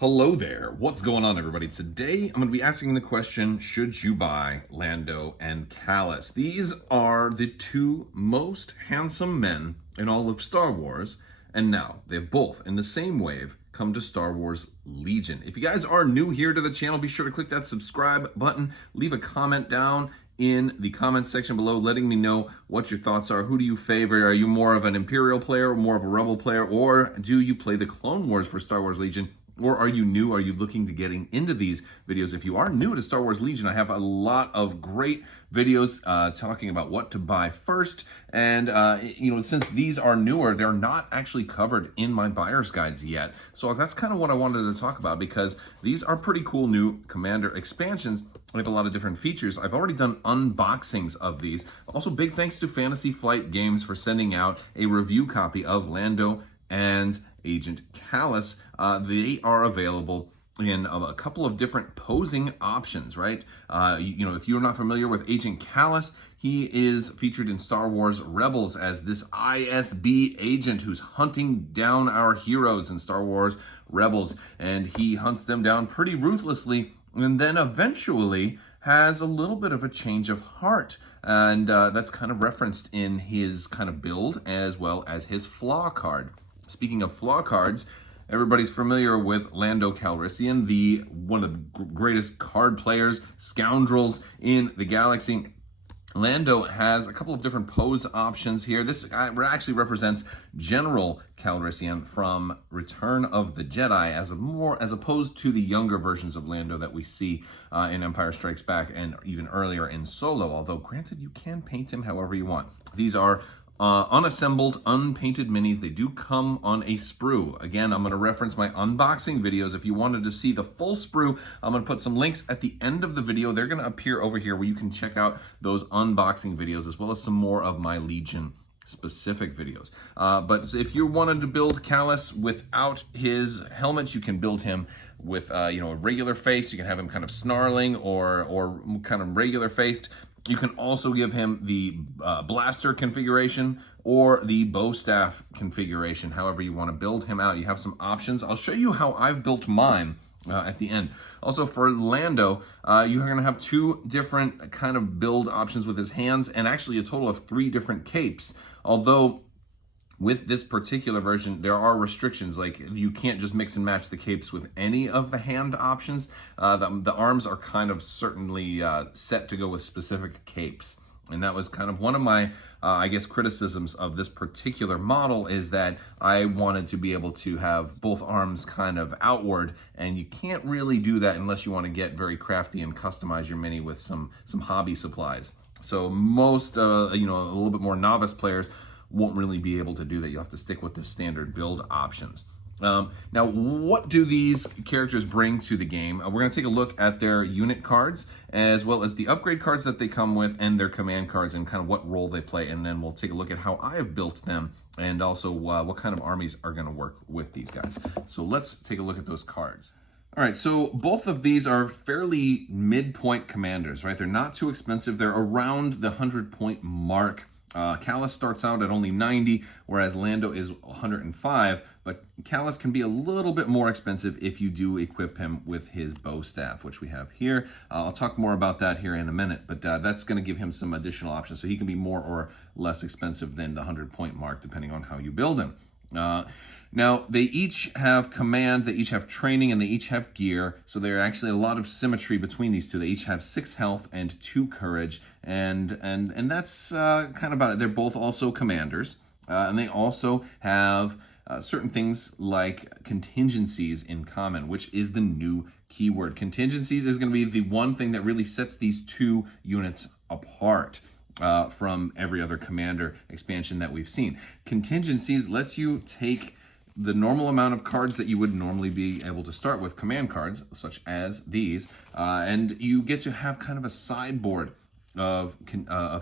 Hello there. What's going on, everybody? Today, I'm going to be asking the question, should you buy Lando and Kallus? These are the two most handsome men in all of Star Wars, and now they've both, in the same wave, come to Star Wars Legion. If you guys are new here to the channel, be sure to click that subscribe button, leave a comment down in the comments section below, letting me know what your thoughts are. Who do you favor? Are you more of an Imperial player, more of a Rebel player, or do you play the Clone Wars for Star Wars Legion? Or are you new? Are you looking to getting into these videos? If you are new to Star Wars Legion, I have a lot of great videos talking about what to buy first. And, since these are newer, they're not actually covered in my buyer's guides yet. So that's kind of what I wanted to talk about, because these are pretty cool new Commander expansions. They have a lot of different features. I've already done unboxings of these. Also, big thanks to Fantasy Flight Games for sending out a review copy of Lando and Agent Kallus. They are available in a couple of different posing options, right? If you're not familiar with Agent Kallus, he is featured in Star Wars Rebels as this ISB agent who's hunting down our heroes in Star Wars Rebels, and he hunts them down pretty ruthlessly, and then eventually has a little bit of a change of heart. And that's kind of referenced in his kind of build, as well as his Flaw card. Speaking of Flaw cards, everybody's familiar with Lando Kallus, one of the greatest card players, scoundrels in the galaxy. Lando has a couple of different pose options here. This actually represents General Calrissian from Return of the Jedi, as opposed to the younger versions of Lando that we see in Empire Strikes Back and even earlier in Solo. Although, granted, you can paint him however you want. These are unassembled, unpainted minis. They do come on a sprue. Again, I'm going to reference my unboxing videos. If you wanted to see the full sprue, I'm going to put some links at the end of the video. They're going to appear over here where you can check out those unboxing videos, as well as some more of my Legion specific videos. But if you wanted to build Kallus without his helmet, you can build him with a regular face. You can have him kind of snarling or kind of regular faced. You can also give him the blaster configuration or the bow staff configuration, however you want to build him out. You have some options. I'll show you how I've built mine at the end. Also, for Lando, you're going to have two different kind of build options with his hands, and actually a total of 3 different capes. Although, with this particular version, there are restrictions, like you can't just mix and match the capes with any of the hand options. The arms are kind of certainly set to go with specific capes. And that was kind of one of my, criticisms of this particular model, is that I wanted to be able to have both arms kind of outward, and you can't really do that unless you want to get very crafty and customize your mini with some hobby supplies. So most, a little bit more novice players won't really be able to do that. You'll have to stick with the standard build options. Now, what do these characters bring to the game? We're going to take a look at their unit cards, as well as the upgrade cards that they come with, and their command cards, and kind of what role they play. And then we'll take a look at how I have built them, and also what kind of armies are going to work with these guys. So let's take a look at those cards. All right, so both of these are fairly midpoint commanders, right? They're not too expensive. They're around the 100-point mark. Kallus starts out at only 90, whereas Lando is 105, but Kallus can be a little bit more expensive if you do equip him with his bow staff, which we have here. I'll talk more about that here in a minute, but that's going to give him some additional options, so he can be more or less expensive than the 100-point mark, depending on how you build him. Now, they each have command, they each have training, and they each have gear. So there's actually a lot of symmetry between these two. They each have 6 health and 2 courage, and that's kind of about it. They're both also commanders, and they also have certain things like contingencies in common, which is the new keyword. Contingencies is going to be the one thing that really sets these two units apart from every other commander expansion that we've seen. Contingencies lets you take the normal amount of cards that you would normally be able to start with, command cards such as these, and you get to have kind of a sideboard of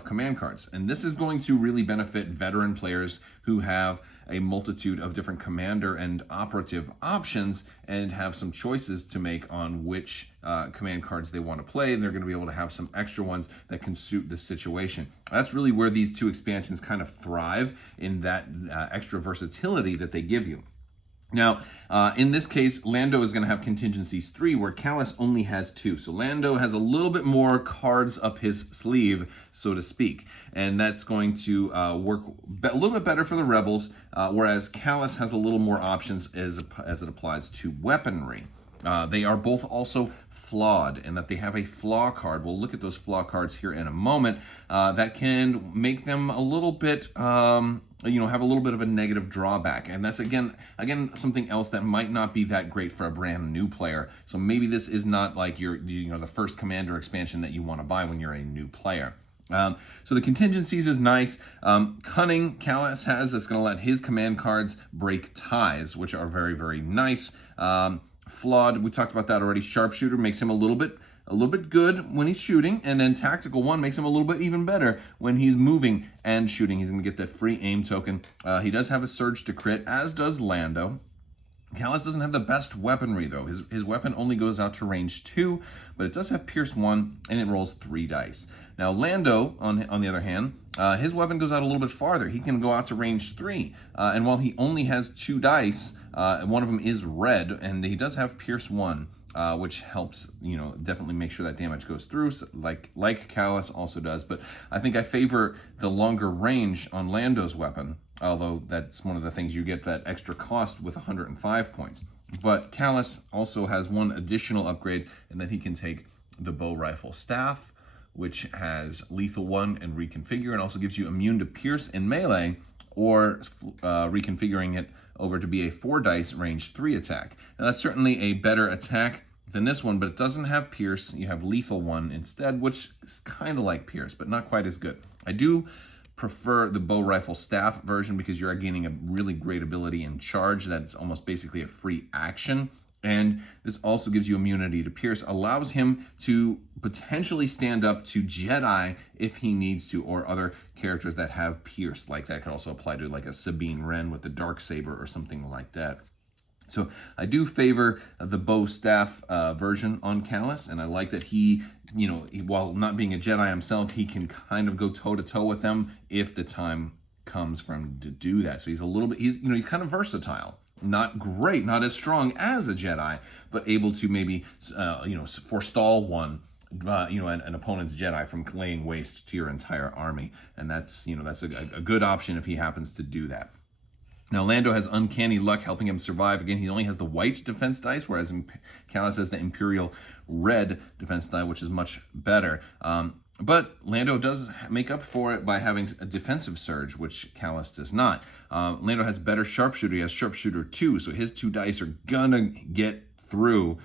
command cards. And this is going to really benefit veteran players who have a multitude of different commander and operative options and have some choices to make on which command cards they want to play. And they're going to be able to have some extra ones that can suit the situation. That's really where these two expansions kind of thrive, in that extra versatility that they give you. Now, in this case, Lando is going to have Contingencies 3, where Kallus only has 2. So Lando has a little bit more cards up his sleeve, so to speak. And that's going to work a little bit better for the Rebels, whereas Kallus has a little more options as it applies to weaponry. They are both also flawed in that they have a flaw card. We'll look at those flaw cards here in a moment that can make them a little bit, have a little bit of a negative drawback. And that's, again, something else that might not be that great for a brand new player. So maybe this is not like the first Commander expansion that you want to buy when you're a new player. So the Contingencies is nice. Cunning, Kallus has, that's going to let his command cards break ties, which are very, very nice. Flawed, we talked about that already. Sharpshooter makes him a little bit good when he's shooting, and then Tactical 1 makes him a little bit even better when he's moving and shooting. He's going to get that free aim token. He does have a surge to crit, as does Lando. Kallus doesn't have the best weaponry, though. His weapon only goes out to range 2, but it does have Pierce 1, and it rolls 3 dice. Now, Lando, on the other hand, his weapon goes out a little bit farther. He can go out to range 3, and while he only has 2 dice, one of them is red, and he does have Pierce 1, which helps, definitely make sure that damage goes through, so like Kallus also does. But I think I favor the longer range on Lando's weapon, although that's one of the things you get that extra cost with 105 points. But Kallus also has one additional upgrade, in that he can take the bow rifle staff, which has lethal 1 and reconfigure, and also gives you immune to pierce in melee, or reconfiguring it over to be a 4 dice range 3 attack. Now that's certainly a better attack than this one, but it doesn't have pierce. You have lethal 1 instead, which is kind of like pierce, but not quite as good. I do prefer the bow rifle staff version because you're gaining a really great ability in charge that's almost basically a free action. And this also gives you immunity to pierce, allows him to potentially stand up to Jedi if he needs to, or other characters that have pierce. Like that could also apply to like a Sabine Wren with the Darksaber or something like that. So I do favor the bow staff version on Kallus, and I like that he, while not being a Jedi himself, he can kind of go toe-to-toe with them if the time comes for him to do that. So he's a little bit, he's kind of versatile. Not great, not as strong as a Jedi, but able to maybe, forestall an opponent's Jedi from laying waste to your entire army. And that's a good option if he happens to do that. Now, Lando has Uncanny Luck helping him survive. Again, he only has the white defense dice, whereas Kallus has the Imperial red defense die, which is much better. But Lando does make up for it by having a defensive surge, which Kallus does not. Lando has better sharpshooter. He has sharpshooter 2, so his 2 dice are gonna get through,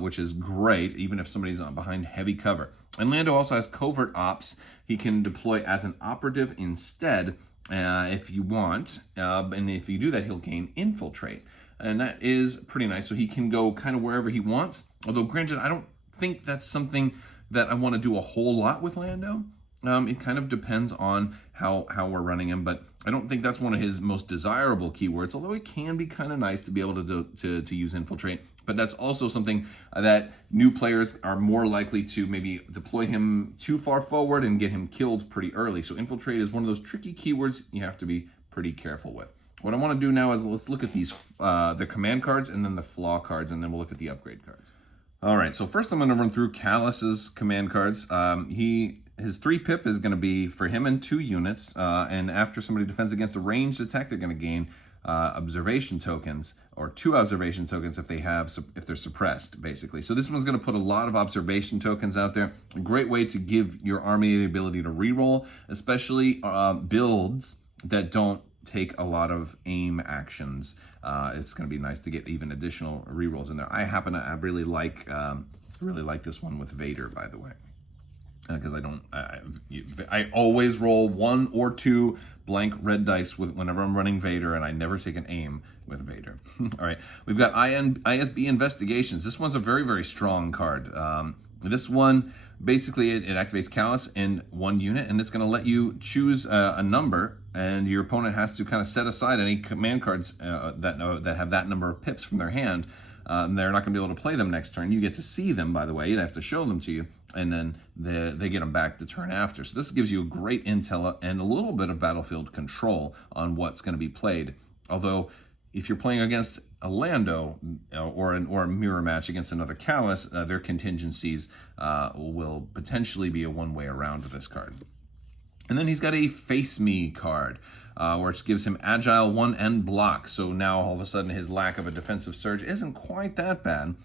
which is great, even if somebody's behind heavy cover. And Lando also has covert ops. He can deploy as an operative instead, if you want. And if you do that, he'll gain infiltrate. And that is pretty nice. So he can go kind of wherever he wants. Although, granted, I don't think that's something that I want to do a whole lot with Lando. It kind of depends on how we're running him, but I don't think that's one of his most desirable keywords, although it can be kind of nice to be able to use infiltrate. But that's also something that new players are more likely to maybe deploy him too far forward and get him killed pretty early. So infiltrate is one of those tricky keywords you have to be pretty careful with. What I want to do now is let's look at these, the command cards and then the flaw cards, and then we'll look at the upgrade cards. All right, so first I'm going to run through Kallus's command cards. His 3 pip is going to be for him and 2 units, and after somebody defends against a ranged attack, they're going to gain observation tokens, or 2 observation tokens if they're suppressed, basically. So this one's going to put a lot of observation tokens out there. A great way to give your army the ability to reroll, especially builds that don't take a lot of aim actions. It's going to be nice to get even additional rerolls in there. I really like this one with Vader, by the way, because I always roll 1 or 2 blank red dice whenever I'm running Vader, and I never take an aim with Vader. All right, we've got ISB Investigations. This one's a very, very strong card. This one, basically, it activates Kallus in 1 unit, and it's going to let you choose a number, and your opponent has to kind of set aside any command cards that have that number of pips from their hand. They're not going to be able to play them next turn. You get to see them, by the way. They have to show them to you, and then they get them back the turn after. So this gives you a great intel and a little bit of battlefield control on what's going to be played. Although, if you're playing against a Lando or a mirror match against another Kallus, their contingencies will potentially be a one-way around this card. And then he's got a Face Me card, which gives him Agile 1 and Block. So now all of a sudden his lack of a defensive surge isn't quite that bad.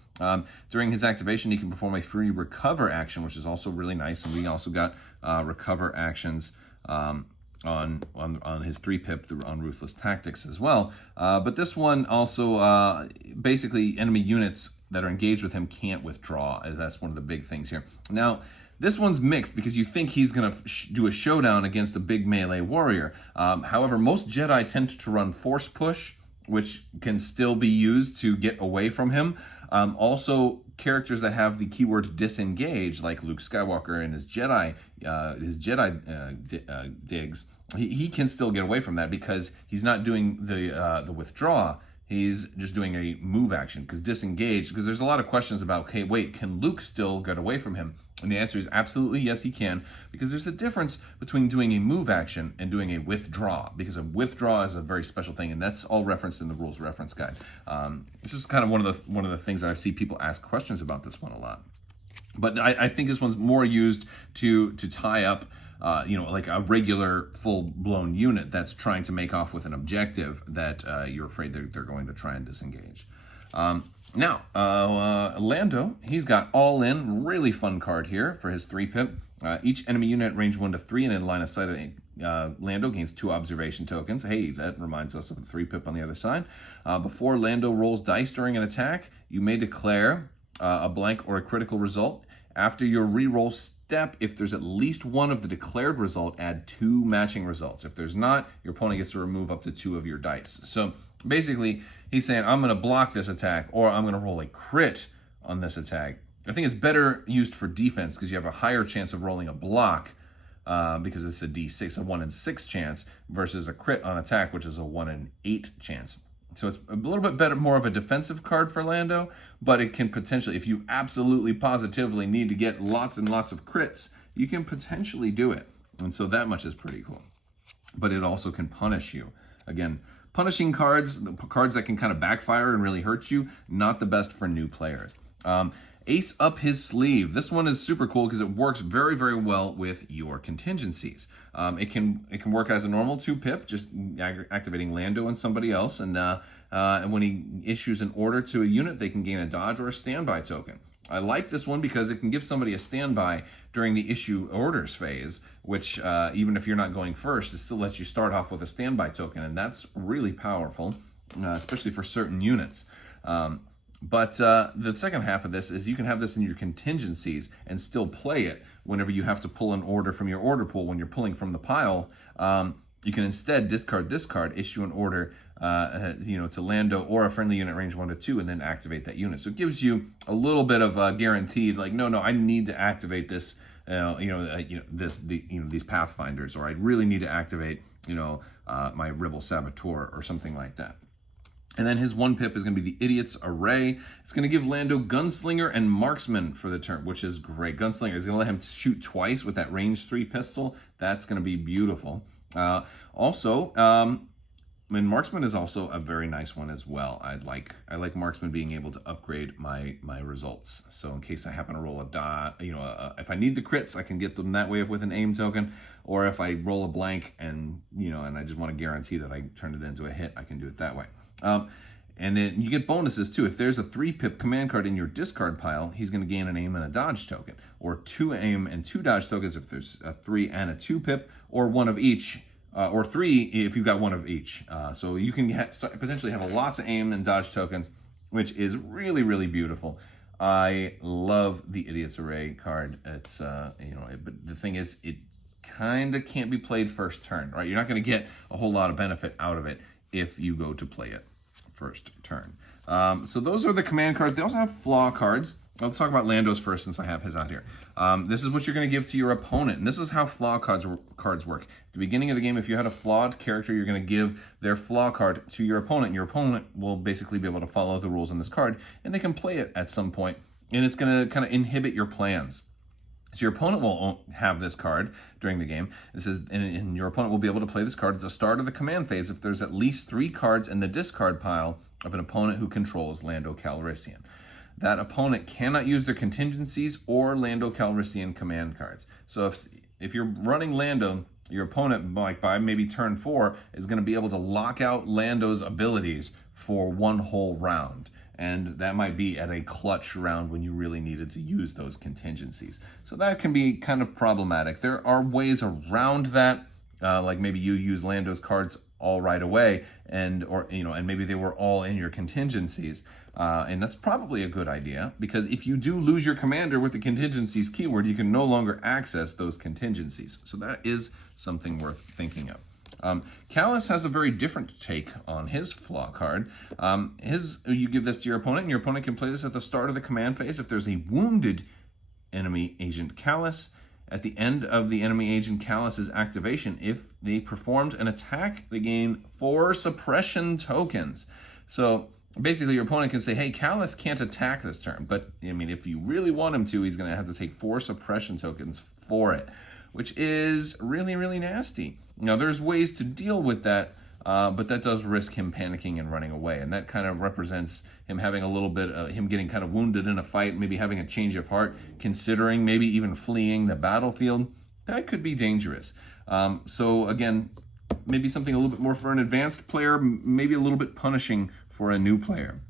During his activation, he can perform a free recover action, which is also really nice. And we also got recover actions on his 3-pip on Ruthless Tactics as well. But this one also, basically enemy units that are engaged with him can't withdraw, as that's one of the big things here. Now, this one's mixed because you think he's going to do a showdown against a big melee warrior. However, most Jedi tend to run Force Push, which can still be used to get away from him. Also, characters that have the keyword disengage, like Luke Skywalker and his Jedi digs, he can still get away from that because he's not doing the withdraw. He's just doing a move action, because disengage, because there's a lot of questions about, okay, wait, can Luke still get away from him? And the answer is absolutely yes, he can, because there's a difference between doing a move action and doing a withdraw, because a withdraw is a very special thing, and that's all referenced in the rules reference guide. This is kind of one of the things that I see people ask questions about this one a lot. But I think this one's more used to tie up like a regular full-blown unit that's trying to make off with an objective that you're afraid they're going to try and disengage. Now, Lando, he's got All In, really fun card here for his 3-pip. Each enemy unit at range 1 to 3 and in line of sight of Lando gains 2 observation tokens. Hey, that reminds us of the 3-pip on the other side. Before Lando rolls dice during an attack, you may declare a blank or a critical result. After your reroll step, if there's at least one of the declared result, add 2 matching results. If there's not, your opponent gets to remove up to 2 of your dice. So basically, he's saying, I'm going to block this attack, or I'm going to roll a crit on this attack. I think it's better used for defense because you have a higher chance of rolling a block because it's a D6, a 1 in 6 chance, versus a crit on attack, which is a 1 in 8 chance. So it's a little bit better, more of a defensive card for Lando, but it can potentially, if you absolutely positively need to get lots and lots of crits, you can potentially do it. And so that much is pretty cool. But it also can punish you. Again, punishing cards, the cards that can kind of backfire and really hurt you, not the best for new players. Ace Up His Sleeve. This one is super cool because it works very, very well with your contingencies. It can work as a normal 2-pip, just activating Lando and somebody else, and when he issues an order to a unit, they can gain a dodge or a standby token. I like this one because it can give somebody a standby during the issue orders phase, which even if you're not going first, it still lets you start off with a standby token, and that's really powerful, especially for certain units. But the second half of this is you can have this in your contingencies and still play it whenever you have to pull an order from your order pool. When you're pulling from the pile, you can instead discard this card, issue an order to Lando or a friendly unit range 1 to 2, and then activate that unit. So it gives you a little bit of guaranteed, like, no, I need to activate this, these Pathfinders, or I really need to activate, my Rebel Saboteur or something like that. And then his 1-pip is going to be the Idiot's Array. It's going to give Lando Gunslinger and Marksman for the turn, which is great. Gunslinger is going to let him shoot twice with that range 3 pistol. That's going to be beautiful. Marksman is also a very nice one as well. I like Marksman being able to upgrade my results. So in case I happen to roll a die, if I need the crits, I can get them that way with an aim token. Or if I roll a blank and I just want to guarantee that I turn it into a hit, I can do it that way. And then you get bonuses too. If there's a 3-pip command card in your discard pile, he's going to gain an aim and a dodge token, or 2 aim and 2 dodge tokens if there's a 3 and a 2-pip, or 1 of each, or 3 if you've got 1 of each. So you can potentially have lots of aim and dodge tokens, which is really, really beautiful. I love the Idiot's Array card. It's but the thing is, it kind of can't be played first turn, right? You're not going to get a whole lot of benefit out of it if you go to play it first turn. So those are the command cards. They also have flaw cards. Let's talk about Lando's first since I have his out here. This is what you're going to give to your opponent, and this is how flaw cards work. At the beginning of the game, if you had a flawed character, you're going to give their flaw card to your opponent, and your opponent will basically be able to follow the rules on this card, and they can play it at some point, and it's going to kind of inhibit your plans. So your opponent will have this card during the game. It says, and your opponent will be able to play this card at the start of the command phase if there's at least 3 cards in the discard pile of an opponent who controls Lando Calrissian. That opponent cannot use their contingencies or Lando Calrissian command cards. So if you're running Lando, your opponent, like by maybe turn 4, is going to be able to lock out Lando's abilities for one whole round. And that might be at a clutch round when you really needed to use those contingencies. So that can be kind of problematic. There are ways around that, like maybe you use Lando's cards all right away, and maybe they were all in your contingencies. And that's probably a good idea, because if you do lose your commander with the contingencies keyword, you can no longer access those contingencies. So that is something worth thinking of. Kallus has a very different take on his Flaw card. You give this to your opponent, and your opponent can play this at the start of the command phase. If there's a wounded enemy agent Kallus, at the end of the enemy agent Kallus's activation, if they performed an attack, they gain 4 suppression tokens. So basically, your opponent can say, hey, Kallus can't attack this turn, but I mean, if you really want him to, he's going to have to take 4 suppression tokens for it, which is really, really nasty. Now, there's ways to deal with that, but that does risk him panicking and running away, and that kind of represents him having a little bit, him getting kind of wounded in a fight, maybe having a change of heart, considering maybe even fleeing the battlefield. That could be dangerous. So again, maybe something a little bit more for an advanced player, maybe a little bit punishing for a new player.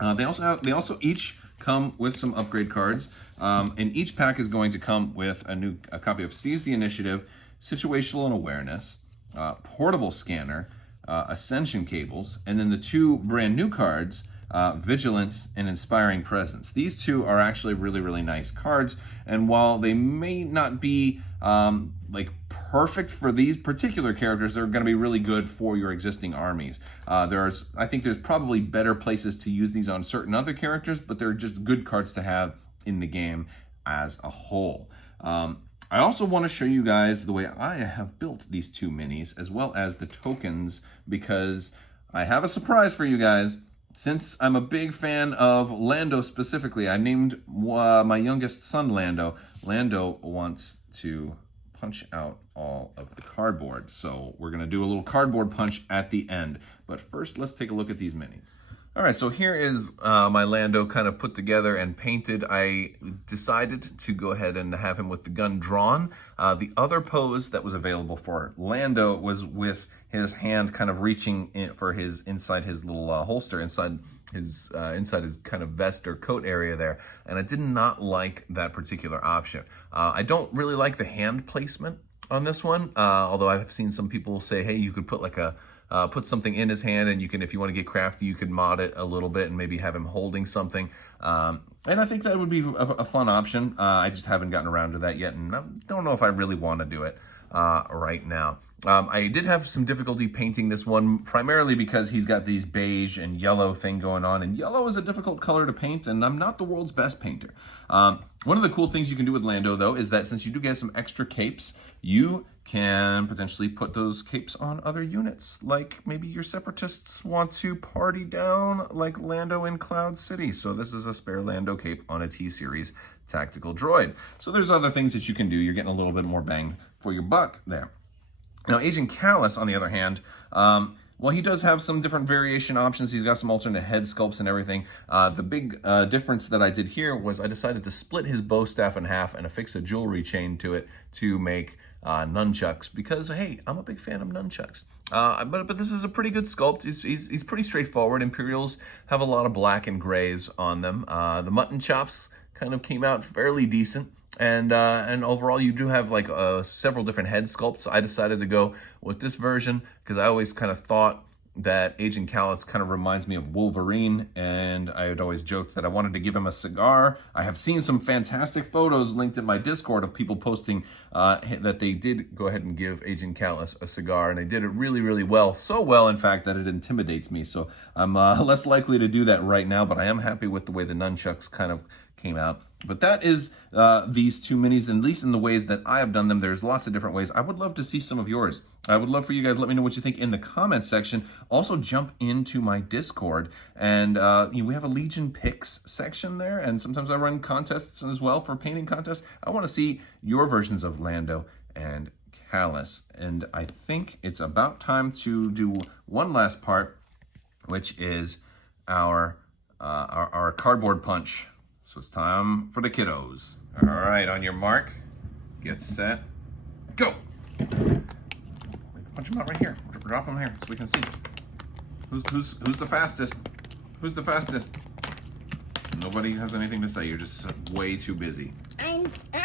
They also each come with some upgrade cards, and each pack is going to come with a copy of Seize the Initiative, Situational Awareness, Portable Scanner, Ascension Cables, and then the 2 brand new cards, Vigilance and Inspiring Presence. These 2 are actually really, really nice cards, and while they may not be perfect for these particular characters, they're going to be really good for your existing armies. I think there's probably better places to use these on certain other characters, but they're just good cards to have in the game as a whole. I also want to show you guys the way I have built these 2 minis, as well as the tokens, because I have a surprise for you guys. Since I'm a big fan of Lando specifically, I named my youngest son Lando. Lando wants to punch out all of the cardboard, so we're going to do a little cardboard punch at the end. But first, let's take a look at these minis. All right, so here is my Lando kind of put together and painted. I decided to go ahead and have him with the gun drawn. The other pose that was available for Lando was with his hand kind of reaching in for inside his little holster, inside his kind of vest or coat area there. And I did not like that particular option. I don't really like the hand placement on this one, although I've seen some people say, hey, you could put like put something in his hand, and you can, if you want to get crafty, you could mod it a little bit and maybe have him holding something. And I think that would be a fun option. I just haven't gotten around to that yet, and I don't know if I really want to do it right now. I did have some difficulty painting this one, primarily because he's got these beige and yellow thing going on, and yellow is a difficult color to paint, and I'm not the world's best painter. One of the cool things you can do with Lando, though, is that since you do get some extra capes, you can potentially put those capes on other units, like maybe your separatists want to party down like Lando in Cloud City. So this is a spare Lando cape on a T-Series tactical droid. So there's other things that you can do. You're getting a little bit more bang for your buck there. Now, Agent Kallus, on the other hand, well, he does have some different variation options. He's got some alternate head sculpts and everything. The big difference that I did here was I decided to split his bow staff in half and affix a jewelry chain to it to make nunchucks, because, hey, I'm a big fan of nunchucks. But this is a pretty good sculpt. He's pretty straightforward. Imperials have a lot of black and grays on them. The mutton chops kind of came out fairly decent. And overall, you do have like several different head sculpts. I decided to go with this version because I always kind of thought that Agent Kallus kind of reminds me of Wolverine, and I had always joked that I wanted to give him a cigar. I have seen some fantastic photos linked in my Discord of people posting that they did go ahead and give Agent Kallus a cigar, and they did it really, really well. So well, in fact, that it intimidates me. So I'm less likely to do that right now, but I am happy with the way the nunchucks kind of came out. But that is these 2 minis, at least in the ways that I have done them. There's lots of different ways. I would love to see some of yours. I would love for you guys to let me know what you think in the comments section. Also, jump into my Discord, and we have a Legion Picks section there, and sometimes I run contests as well for painting contests. I want to see your versions of Lando and Kallus, and I think it's about time to do one last part, which is our cardboard punch. So it's time for the kiddos. All right, on your mark, get set, go. Punch them out right here. Drop them here so we can see. Who's the fastest? Who's the fastest? Nobody has anything to say. You're just way too busy. I'm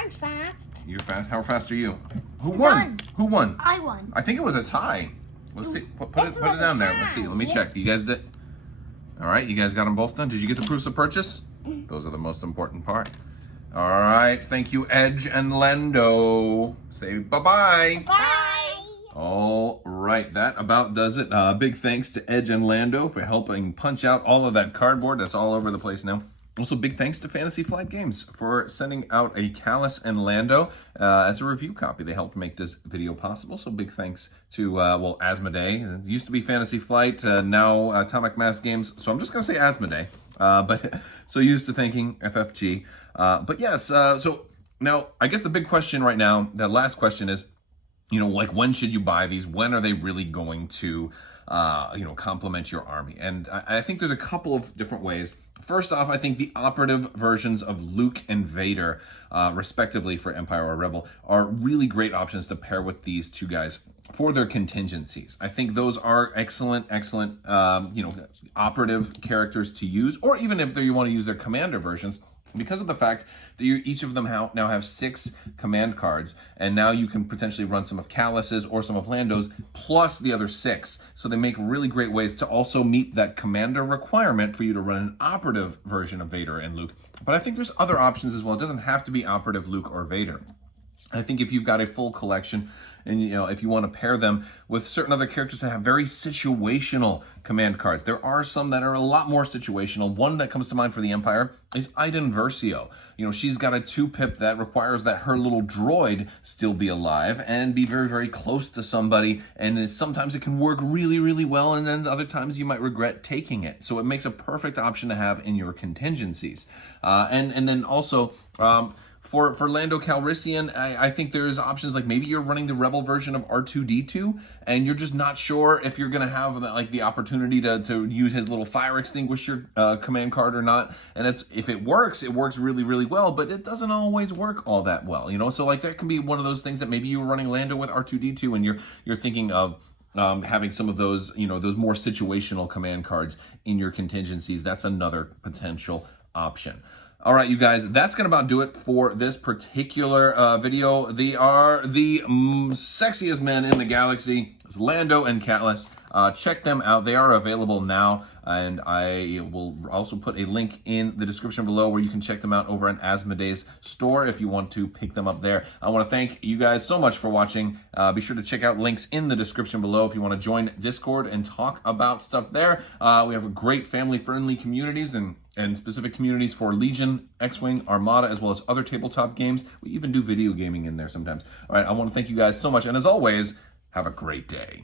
fast. You're fast. How fast are you? Who won? Who won? I won. I think it was a tie. Let's see. Put it down there. Let's see. Let me check. You guys did. All right. You guys got them both done. Did you get the proofs of purchase? Those are the most important part. All right. Thank you, Edge and Lando. Say bye-bye. Bye. All right, that about does it. Big thanks to Edge and Lando for helping punch out all of that cardboard that's all over the place now. Also, big thanks to Fantasy Flight Games for sending out a Kallus and Lando as a review copy. They helped make this video possible. So big thanks to, Asmodee. It used to be Fantasy Flight, now Atomic Mass Games. So I'm just going to say Asmodee, but so used to thanking FFG. But yes, so now I guess the big question right now, the last question is, like when should you buy these? When are they really going to, complement your army? And I think there's a couple of different ways. First off, I think the operative versions of Luke and Vader, respectively for Empire or Rebel, are really great options to pair with these two guys for their contingencies. I think those are excellent, operative characters to use, or even if you want to use their commander versions, because of the fact that each of them now have 6 command cards, and now you can potentially run some of Kallus's or some of Lando's plus the other 6. So they make really great ways to also meet that commander requirement for you to run an operative version of Vader and Luke. But I think there's other options as well. It doesn't have to be operative Luke or Vader. I think if you've got a full collection and, if you want to pair them with certain other characters that have very situational command cards, there are some that are a lot more situational. One that comes to mind for the Empire is Iden Versio. She's got a 2-pip that requires that her little droid still be alive and be very, very close to somebody. And sometimes it can work really, really well. And then other times you might regret taking it. So it makes a perfect option to have in your contingencies. And then also, For Lando Calrissian, I think there's options like maybe you're running the Rebel version of R2-D2 and you're just not sure if you're going to have the opportunity to use his little fire extinguisher command card or not. And if it works really, really well, but it doesn't always work all that well, So that can be one of those things that maybe you were running Lando with R2-D2 and you're thinking of having some of those, those more situational command cards in your contingencies. That's another potential option. All right, you guys, that's going to about do it for this particular video. They are the sexiest men in the galaxy. It's Lando and Kallus. Check them out. They are available now, and I will also put a link in the description below where you can check them out over in Asmodee's store if you want to pick them up there. I want to thank you guys so much for watching. Be sure to check out links in the description below if you want to join Discord and talk about stuff there. We have a great family-friendly communities and specific communities for Legion, X-Wing, Armada, as well as other tabletop games. We even do video gaming in there sometimes. All right, I want to thank you guys so much, and as always, have a great day.